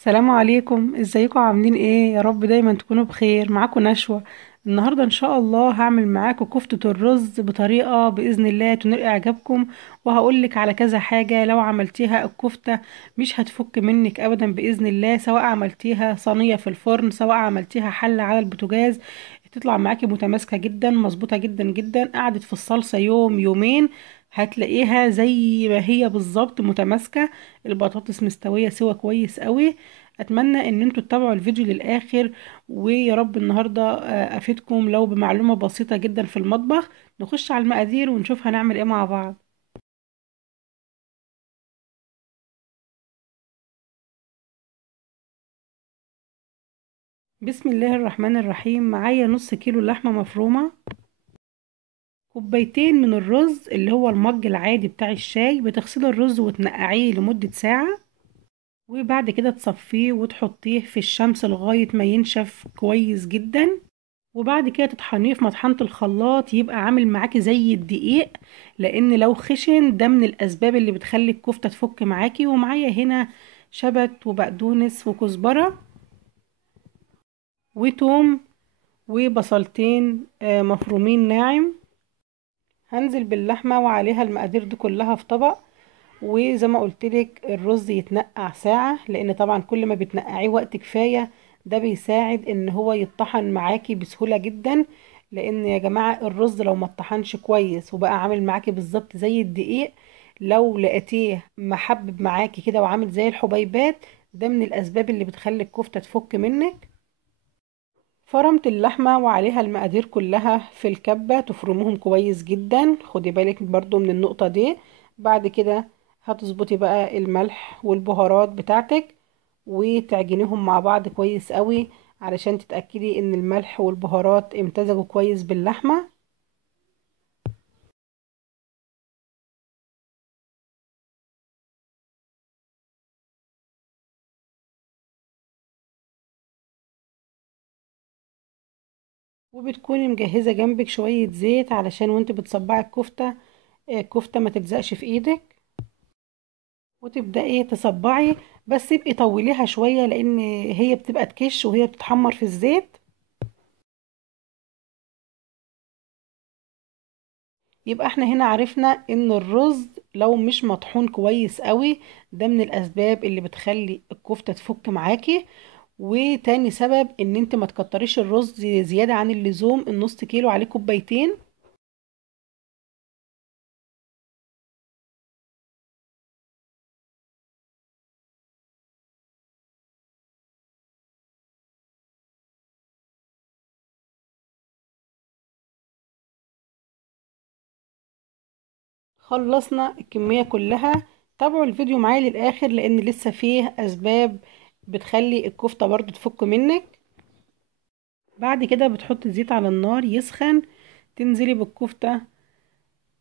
السلام عليكم، ازيكم؟ عاملين ايه؟ يا رب دايما تكونوا بخير. معاكم نشوة. النهاردة ان شاء الله هعمل معاكم كفتة الرز بطريقة بإذن الله تنال اعجابكم. وهقولك على كذا حاجة لو عملتيها الكفتة مش هتفك منك ابدا بإذن الله، سواء عملتيها صينية في الفرن سواء عملتيها حلة على البوتاجاز. تطلع معاكي متماسكة جدا، مظبوطة جدا جدا. قعدت في الصلصة يوم يومين هتلاقيها زي ما هي بالظبط متماسكة. البطاطس مستوية سوا كويس قوي. اتمنى ان انتوا تتابعوا الفيديو للاخر، ويا رب النهارده افيدكم لو بمعلومه بسيطه جدا في المطبخ. نخش على المقادير ونشوف هنعمل ايه مع بعض. بسم الله الرحمن الرحيم. معايا نص كيلو لحمه مفرومه، كوبايتين من الرز اللي هو المج العادي بتاع الشاي. بتغسلي الرز وتنقعيه لمده ساعه، وبعد كده تصفيه وتحطيه في الشمس لغايه ما ينشف كويس جدا. وبعد كده تطحنيه في مطحنة الخلاط يبقى عامل معاكي زي الدقيق، لان لو خشن ده من الاسباب اللي بتخلي الكفتة تفك معاكي. ومعايا هنا شبت وبقدونس وكزبرة وتوم وبصلتين مفرومين ناعم. هنزل باللحمة وعليها المقادير دي كلها في طبق. وزي ما قلتلك الرز يتنقع ساعة، لان طبعا كل ما بتنقعيه وقت كفاية ده بيساعد ان هو يتطحن معاكي بسهولة جدا. لان يا جماعة الرز لو ما اتطحنش كويس وبقى عامل معاكي بالظبط زي الدقيق، لو لقيتيه محبب معاكي كده وعامل زي الحبيبات، ده من الاسباب اللي بتخلي الكفتة تفك منك. فرمت اللحمة وعليها المقادير كلها في الكبة، تفرموهم كويس جدا. خدي بالك برضو من النقطة دي. بعد كده هتظبطي بقى الملح والبهارات بتاعتك وتعجنيهم مع بعض كويس قوي، علشان تتأكدي ان الملح والبهارات امتزجوا كويس باللحمة. وبتكوني مجهزة جنبك شوية زيت علشان وانت بتصبعي الكفتة الكفتة ما تلزقش في ايدك. وتبدأي تصبعي، بس يبقي طوليها شوية لان هي بتبقى تكش وهي بتتحمر في الزيت. يبقى احنا هنا عرفنا ان الرز لو مش مطحون كويس قوي ده من الاسباب اللي بتخلي الكفتة تفك معاكي. وتاني سبب ان انت ما تكتريش الرز زيادة عن اللزوم. النص كيلو عليه كوبايتين. خلصنا الكمية كلها. تابعوا الفيديو معايا للاخر لان لسه فيه اسباب بتخلي الكفتة برضو تفك منك. بعد كده بتحط الزيت على النار يسخن، تنزلي بالكفتة.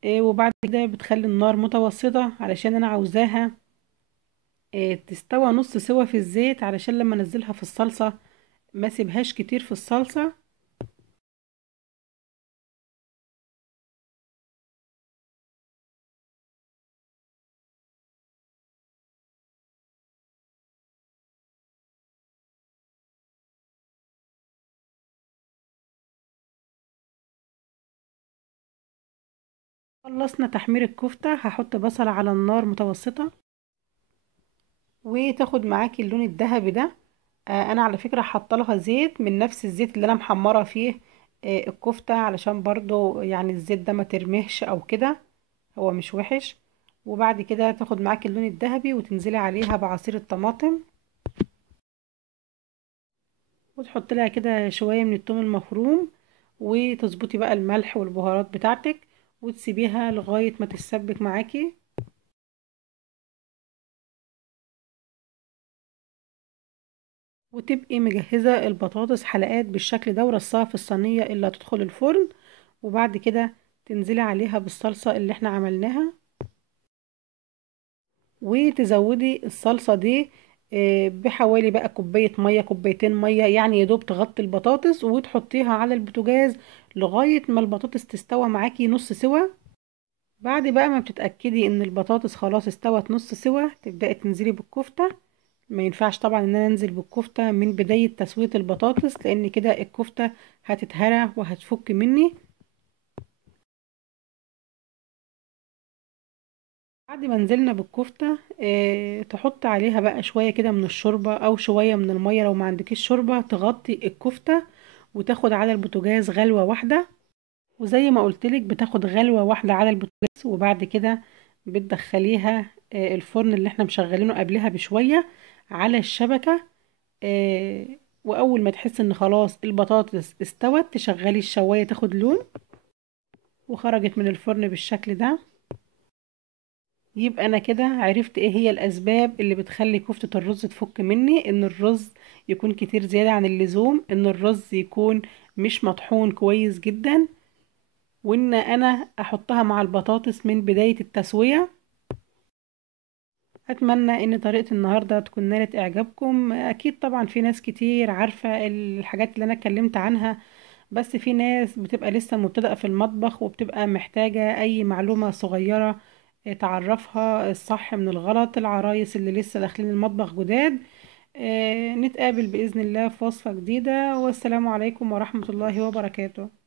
وبعد كده بتخلي النار متوسطة علشان انا عاوزاها تستوى نص سوا في الزيت، علشان لما انزلها في الصلصة ما سيبهاش كتير في الصلصة. خلصنا تحمير الكفتة. هحط بصلة على النار متوسطة وتاخد معاكي اللون الذهبي ده. انا على فكرة حاطه لها زيت من نفس الزيت اللي انا محمرة فيه الكفتة، علشان برضو يعني الزيت ده ما ترمهش او كده، هو مش وحش. وبعد كده تاخد معاكي اللون الذهبي وتنزلي عليها بعصير الطماطم، وتحط لها كده شوية من الثوم المفروم. وتظبطي بقى الملح والبهارات بتاعتك وتسيبيها لغاية ما تتسبك معاكي. وتبقي مجهزة البطاطس حلقات بالشكل ده ورصاها في الصينية اللي هتدخل الفرن. وبعد كده تنزلي عليها بالصلصة اللي احنا عملناها، وتزودي الصلصة دي بحوالي بقى كوباية مية كوبايتين مية، يعني يدوب تغطي البطاطس وتحطيها على البوتاجاز لغاية ما البطاطس تستوى معاكي نص سوا. بعد بقى ما بتتأكدي ان البطاطس خلاص استوت نص سوا تبدأي تنزلي بالكفتة ما ينفعش طبعا ان انا انزل بالكفتة من بداية تسوية البطاطس، لان كده الكفتة هتتهرى وهتفك مني. بعد ما نزلنا بالكفتة تحط عليها بقى شوية كده من الشوربة او شوية من المية، لو ما عندكيش شوربة تغطي الكفتة وتاخد على البوتاجاز غلوة واحدة. وزي ما قلتلك بتاخد غلوة واحدة على البوتاجاز، وبعد كده بتدخليها الفرن اللي احنا مشغلينه قبلها بشوية على الشبكة. واول ما تحس ان خلاص البطاطس استوت تشغلي الشواية تاخد لون وخرجت من الفرن بالشكل ده. يبقى انا كده عرفت ايه هي الاسباب اللي بتخلي كفتة الرز تفك مني. ان الرز يكون كتير زيادة عن اللزوم، ان الرز يكون مش مطحون كويس جدا، وان انا احطها مع البطاطس من بداية التسوية. اتمنى ان طريقة النهاردة تكون نالت اعجابكم. اكيد طبعا في ناس كتير عارفة الحاجات اللي انا اتكلمت عنها، بس في ناس بتبقى لسه مبتدئة في المطبخ وبتبقى محتاجة اي معلومة صغيرة تعرفها الصح من الغلط. العرايس اللي لسه داخلين المطبخ جداد. نتقابل بإذن الله في وصفة جديدة، والسلام عليكم ورحمة الله وبركاته.